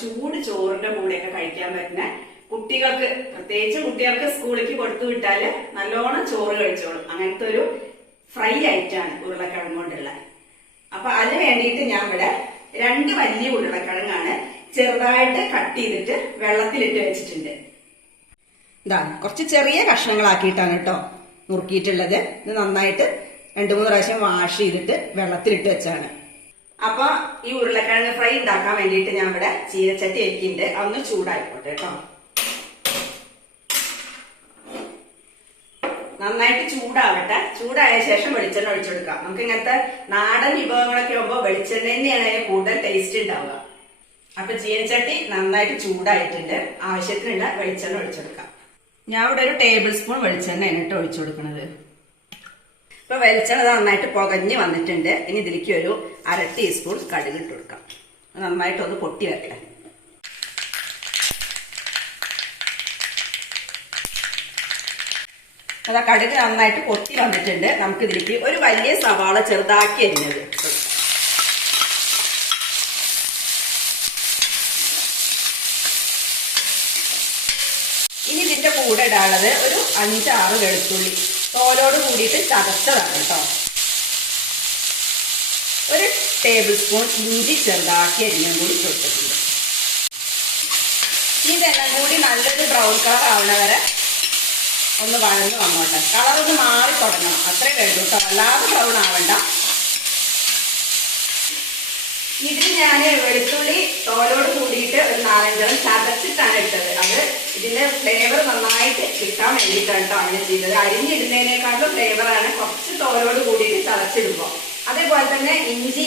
ചൂട് ചോറിന്റെ കൂടെയൊക്കെ കഴിക്കാൻ പറ്റുന്ന കുട്ടികൾക്ക് പ്രത്യേകിച്ച് കുട്ടികൾക്ക് സ്കൂളിലേക്ക് കൊടുത്തു വിട്ടാൽ നല്ലോണം ചോറ് കഴിച്ചോളും. അങ്ങനത്തെ ഒരു ഫ്രൈ ആയിട്ടാണ് ഉരുളക്കിഴങ്ങ് കൊണ്ടുള്ളത് അപ്പൊ അതിന് വേണ്ടിയിട്ട് ഞാൻ ഇവിടെ രണ്ട് വലിയ ഉരുളക്കിഴങ്ങാണ് ചെറുതായിട്ട് കട്ട് ചെയ്തിട്ട് വെള്ളത്തിലിട്ട് വെച്ചിട്ടുണ്ട്. ഇതാ കുറച്ച് ചെറിയ കഷ്ണങ്ങളാക്കിയിട്ടാണ് കേട്ടോ നുറുക്കിയിട്ടുള്ളത്. ഇത് നന്നായിട്ട് രണ്ടു മൂന്ന് പ്രാവശ്യം വാഷ് ചെയ്തിട്ട് വെള്ളത്തിലിട്ട് വെച്ചാണ്. അപ്പൊ ഈ ഉരുളക്കിഴങ്ങ് ഫ്രൈ ഉണ്ടാക്കാൻ വേണ്ടിയിട്ട് ഞാൻ ഇവിടെ ചീരച്ചട്ടി വെക്കുന്നുണ്ട് അതൊന്ന് ചൂടായിക്കോട്ടെ കേട്ടോ. നന്നായിട്ട് ചൂടാവട്ടെ. ചൂടായ ശേഷം വെളിച്ചെണ്ണ ഒഴിച്ചെടുക്കാം. നമുക്ക് ഇങ്ങനത്തെ നാടൻ വിഭവങ്ങളൊക്കെ ആകുമ്പോൾ വെളിച്ചെണ്ണ തന്നെയാണ് കൂടുതൽ ടേസ്റ്റ് ഉണ്ടാവുക. അപ്പൊ ചീനച്ചട്ടി നന്നായിട്ട് ചൂടായിട്ടുണ്ട്. ആവശ്യത്തിനുള്ള വെളിച്ചെണ്ണ ഒഴിച്ചെടുക്കാം. ഞാൻ ഇവിടെ ഒരു ടേബിൾ സ്പൂൺ വെളിച്ചെണ്ണയാണ് എന്നിട്ട് ഒഴിച്ചു കൊടുക്കുന്നത്. ഇപ്പൊ വെളിച്ചെണ്ണ നന്നായിട്ട് പുകഞ്ഞ് വന്നിട്ടുണ്ട്. ഇനി ഇതിലേക്ക് ഒരു അര ടീസ്പൂൺ കടുക് ഇട്ട് കൊടുക്കാം. നന്നായിട്ട് നന്നായിട്ടൊന്ന് പൊട്ടി വരട്ടെ. അതാ കടുക് നന്നായിട്ട് പൊട്ടി വന്നിട്ടുണ്ട്. നമുക്ക് ഇതിലേക്ക് ഒരു വലിയ സവാള ചെറുതാക്കി അരിഞ്ഞത് ഇതിന്റെ കൂടെ ഇടാനുള്ളത് ഒരു അഞ്ചാറ് വെളുത്തുള്ളി. തോലോട് കൂടിയിട്ട് ചതച്ചതാണ് കേട്ടോ. ഒരു ടേബിൾ സ്പൂൺ ഇഞ്ചി ചെറുതാക്കി അരിഞ്ഞും കൂടി കൊടുത്തിട്ടുണ്ട് ഇതെല്ലാം കൂടി നല്ലൊരു ബ്രൗൺ കളർ ആവണ വരെ ഒന്ന് വഴന്ന് വന്നോട്ടെ. കളർ മാറി തുടങ്ങണം. അത്രയും കഴിഞ്ഞു കേട്ടോ. വല്ലാതെ ബ്രൗൺ ആവണ്ട. ഇതിൽ ഞാൻ വെളുത്തുള്ളി തോലോട് കൂടിയിട്ട് ഒരു നാലഞ്ചെണ്ണം ചതച്ചിട്ടാണ് ഇട്ടത്. അത് ഇതിന്റെ ഫ്ലേവർ നന്നായിട്ട് കിട്ടാൻ വേണ്ടിയിട്ടാണ് കേട്ടോ അങ്ങനെ ചെയ്തത്. അരിഞ്ഞിടുന്നതിനേക്കാളും ഫ്ലേവറാണ് കുറച്ച് തോലോട് കൂടിയിട്ട് ചതച്ചിടുമ്പോൾ. അതേപോലെ തന്നെ ഇഞ്ചി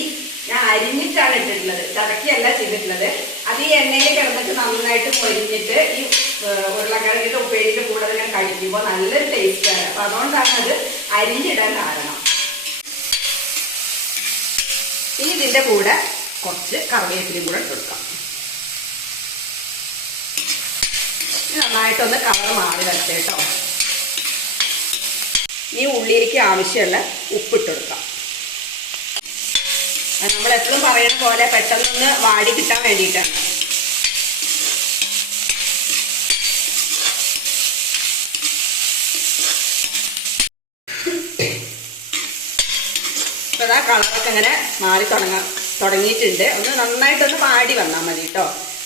ഞാൻ അരിഞ്ഞിട്ടാണ് ഇട്ടിട്ടുള്ളത്. ചതക്കിയല്ല ചെയ്തിട്ടുള്ളത്. അത് ഈ എണ്ണയിൽ കിടന്നിട്ട് നന്നായിട്ട് പൊരിഞ്ഞിട്ട് ഈ ഉരുളക്കിഴങ്ങിന്റെ ഉപ്പേരിന്റെ കൂടെ ഞാൻ കഴിക്കുമ്പോൾ നല്ലൊരു ടേസ്റ്റാണ് അപ്പൊ അതുകൊണ്ടാണ് അത് അരിഞ്ഞിടാൻ കാരണം. ഇനി ഇതിന്റെ കൂടെ കുറച്ച് കറിവേപ്പിലയും കൂടെ ഇട്ട് കൊടുക്കാം. നന്നായിട്ടൊന്ന് കളർ മാറി വരട്ടെ കേട്ടോ. ഈ ഉള്ളിലേക്ക് ആവശ്യമുള്ള ഉപ്പിട്ട് കൊടുക്കാം. നമ്മൾ എപ്പോഴും പറയുന്ന പോലെ പെട്ടെന്നൊന്ന് വാടി കിട്ടാൻ വേണ്ടിയിട്ടാണ്. ഇപ്പൊ കളറൊക്കെ ഇങ്ങനെ മാറി തുടങ്ങ. തുടങ്ങിയിട്ടുണ്ട്. ഒന്ന് നന്നായിട്ടൊന്ന് വാടി വന്നാൽ മതി കേട്ടോ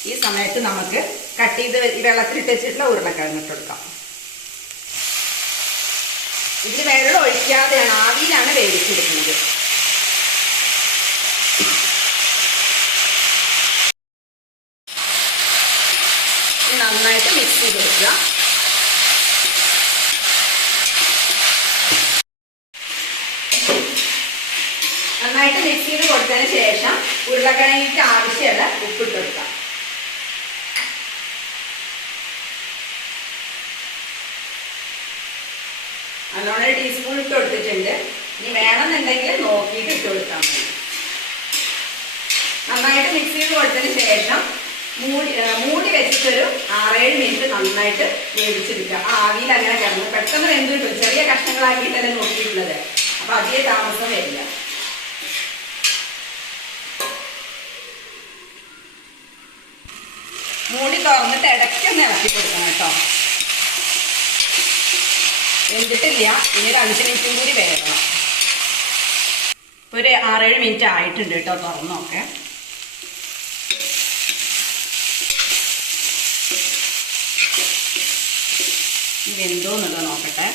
ഈ സമയത്ത് നമുക്ക് കട്ട് ചെയ്ത് വെള്ളത്തിലിട്ട് വെച്ചിട്ടുള്ള ഉരുളക്കിഴങ്ങ് ഇട്ട് കൊടുക്കാം. ഇതിൽ വെള്ളം ഒഴിക്കാതെയാണ് ആവിയിലാണ് വേവിച്ചെടുക്കുന്നത്. നന്നായിട്ട് മിക്സ് ചെയ്ത് വെക്കുക നന്നായിട്ട് മിക്സ് ചെയ്ത് കൊടുത്തതിന് ശേഷം ഉരുളക്കിഴങ്ങിക്ക് ആവശ്യമുള്ള ഉപ്പിട്ട് കൊടുക്കാം. നല്ലോണം ടീസ്പൂൺ ഇട്ട് കൊടുത്തിട്ടുണ്ട്. ഇനി വേണമെന്നുണ്ടെങ്കിൽ നോക്കിയിട്ട് ഇട്ട് കൊടുത്താൽ മതി. നന്നായിട്ട് മിക്സ് ചെയ്ത് കൊടുത്തതിന് ശേഷം മൂടി മൂടി വെച്ചിട്ടൊരു ആറേഴ് മിനിറ്റ് നന്നായിട്ട് വേവിച്ചെടുക്കുക. ആ ആവിയിൽ അങ്ങനെ കിടന്നു പെട്ടെന്ന് വെന്ത് ചെറിയ കഷ്ണങ്ങളാക്കിയിട്ടല്ലേ നോക്കിയിട്ടുള്ളത്. അപ്പൊ അധികം താമസം വരില്ല. മൂടി തുറന്നിട്ട് ഇടയ്ക്കൊന്ന് ഇളക്കി കൊടുക്കണം കേട്ടോ. വെന്തിട്ടില്ല. ഇനി ഒരു അഞ്ച് മിനിറ്റും കൂടി വേകണം ഒരു ആറേഴ് മിനിറ്റ് ആയിട്ടുണ്ട് കേട്ടോ തുറന്നൊക്കെ. ഇനി വെന്തോന്നുള്ളത് നോക്കട്ടെ.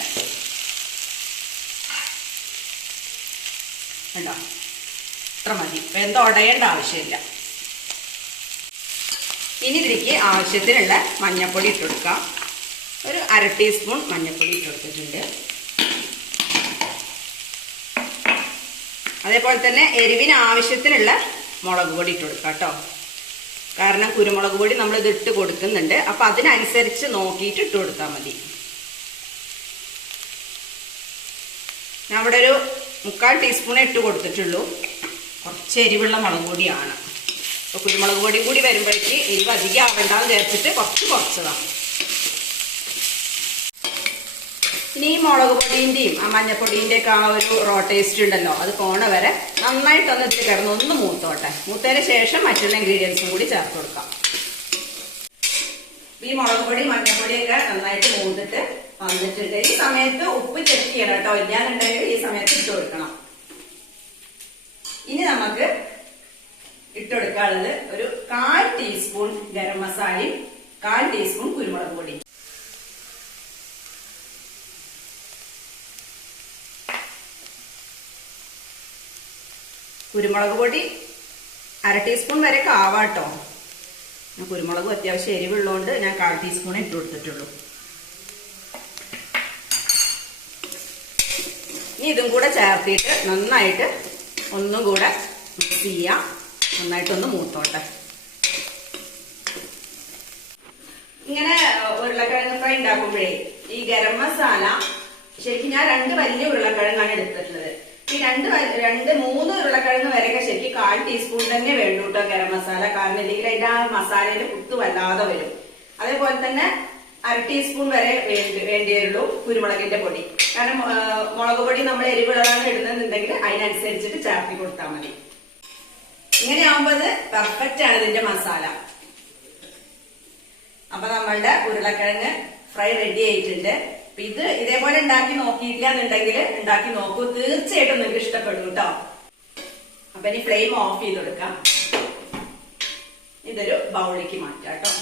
ഇത്ര മതി. വെന്ത ഉടയേണ്ട ആവശ്യമില്ല. ഇനി ഇതിലേക്ക് ആവശ്യത്തിനുള്ള മഞ്ഞൾപ്പൊടി ഇട്ട് കൊടുക്കാം. ഒരു അര ടീസ്പൂൺ മഞ്ഞൾപ്പൊടി ഇട്ട് കൊടുത്തിട്ടുണ്ട്. അതേപോലെ തന്നെ എരിവിന് ആവശ്യത്തിനുള്ള മുളക് പൊടി ഇട്ട് കൊടുക്കാം കേട്ടോ. കാരണം കുരുമുളക് പൊടി നമ്മൾ ഇത് ഇട്ട് കൊടുക്കുന്നുണ്ട്. അപ്പം അതിനനുസരിച്ച് നോക്കിയിട്ട് ഇട്ട് കൊടുത്താൽ മതി. നമ്മുടെ ഒരു മുക്കാൽ ടീസ്പൂണേ ഇട്ട് കൊടുത്തിട്ടുള്ളൂ. കുറച്ച് എരിവുള്ള മുളക് പൊടിയാണ്. അപ്പൊ കുരുമുളക് പൊടിയും കൂടി വരുമ്പോഴേക്ക് എരിവ് അധികം ആവേണ്ടെന്ന് ചേർത്തിട്ട് കുറച്ച് കുറച്ചതാണ് ഇനി ഈ മുളക് പൊടിന്റെയും ആ മഞ്ഞപ്പൊടിന്റെ ഒക്കെ ആ ഒരു റോ ടേസ്റ്റ് ഉണ്ടല്ലോ അത് പോണ വരെ നന്നായിട്ടൊന്ന് ഇതിൽ കിടന്ന് ഒന്ന് മൂത്തോട്ടെ. മൂത്തതിന് ശേഷം മറ്റുള്ള ഇൻഗ്രീഡിയൻസും കൂടി ചേർത്ത് കൊടുക്കാം. ഈ മുളക് പൊടി മഞ്ഞപ്പൊടിയൊക്കെ നന്നായിട്ട് മൂന്നിട്ട് വന്നിട്ടുണ്ട്. ഈ സമയത്ത് ഉപ്പ് ചെക്ക് ചെയ്യണം കേട്ടോ. ഇല്ലാന്നുണ്ടെങ്കിൽ ഈ സമയത്ത് ഇട്ട് കൊടുക്കണം. ഇനി നമുക്ക് ഇട്ടുകൊടുക്കാനുള്ളത് ഒരു കാൽ ടീസ്പൂൺ ഗരം മസാലയും കാൽ ടീസ്പൂൺ കുരുമുളക് പൊടി. കുരുമുളക് പൊടി അര ടീസ്പൂൺ വരെ ആവാട്ടോ കുരുമുളക് അത്യാവശ്യം എരിവുള്ളതുകൊണ്ട് ഞാൻ കാൽ ടീസ്പൂൺ ഇട്ട് കൊടുത്തിട്ടുള്ളൂ. ഇനി ഇതും കൂടെ ചേർത്തിട്ട് നന്നായിട്ട് ഒന്നും കൂടെ മിക്സ് ചെയ്യാം. നന്നായിട്ടൊന്ന് മൂത്തോട്ടെ. ഇങ്ങനെ ഉരുളക്കിഴങ്ങ് ഫ്രൈ ഉണ്ടാക്കുമ്പോഴേ ഈ ഗരം മസാല ശരിക്കും ഞാൻ രണ്ട് വലിയ ഉരുളക്കിഴങ്ങാണ് എടുത്തിട്ടുള്ളത്. ഈ രണ്ട് രണ്ട് മൂന്ന് ഉരുളക്കിഴങ്ങ് വരെയൊക്കെ ശരിക്കും കാൽ ടീസ്പൂൺ തന്നെ വേണ്ടു കേട്ടോ ഗരം മസാല. കാരണം ഇല്ലെങ്കിൽ അതിന്റെ ആ മസാലയുടെ കുത്ത് വല്ലാതെ വരും. അതേപോലെ തന്നെ അര ടീസ്പൂൺ വരെ വേണ്ടി വരുള്ളൂ കുരുമുളകിന്റെ പൊടി. കാരണം മുളക് പൊടി നമ്മൾ എരിവുള്ളതാണ് ഇടുന്നതെന്നുണ്ടെങ്കിൽ അതിനനുസരിച്ചിട്ട് ചേർത്തി കൊടുത്താൽ മതി. ഇങ്ങനെ അത് പെർഫെക്റ്റ് ആണ് ഇതിന്റെ മസാല. അപ്പൊ നമ്മളുടെ ഉരുളക്കിഴങ്ങ് ഫ്രൈ റെഡി ആയിട്ടുണ്ട്. അപ്പൊ ഇത് ഇതേപോലെ ഉണ്ടാക്കി നോക്കിയില്ല എന്നുണ്ടെങ്കിൽ ഉണ്ടാക്കി നോക്കൂ. തീർച്ചയായിട്ടും നിങ്ങൾക്ക് ഇഷ്ടപ്പെടും കേട്ടോ. അപ്പൊ ഇനി ഫ്ലെയിം ഓഫ് ചെയ്ത് കൊടുക്കാം. ഇതൊരു ബൗളിലേക്ക് മാറ്റാം കേട്ടോ.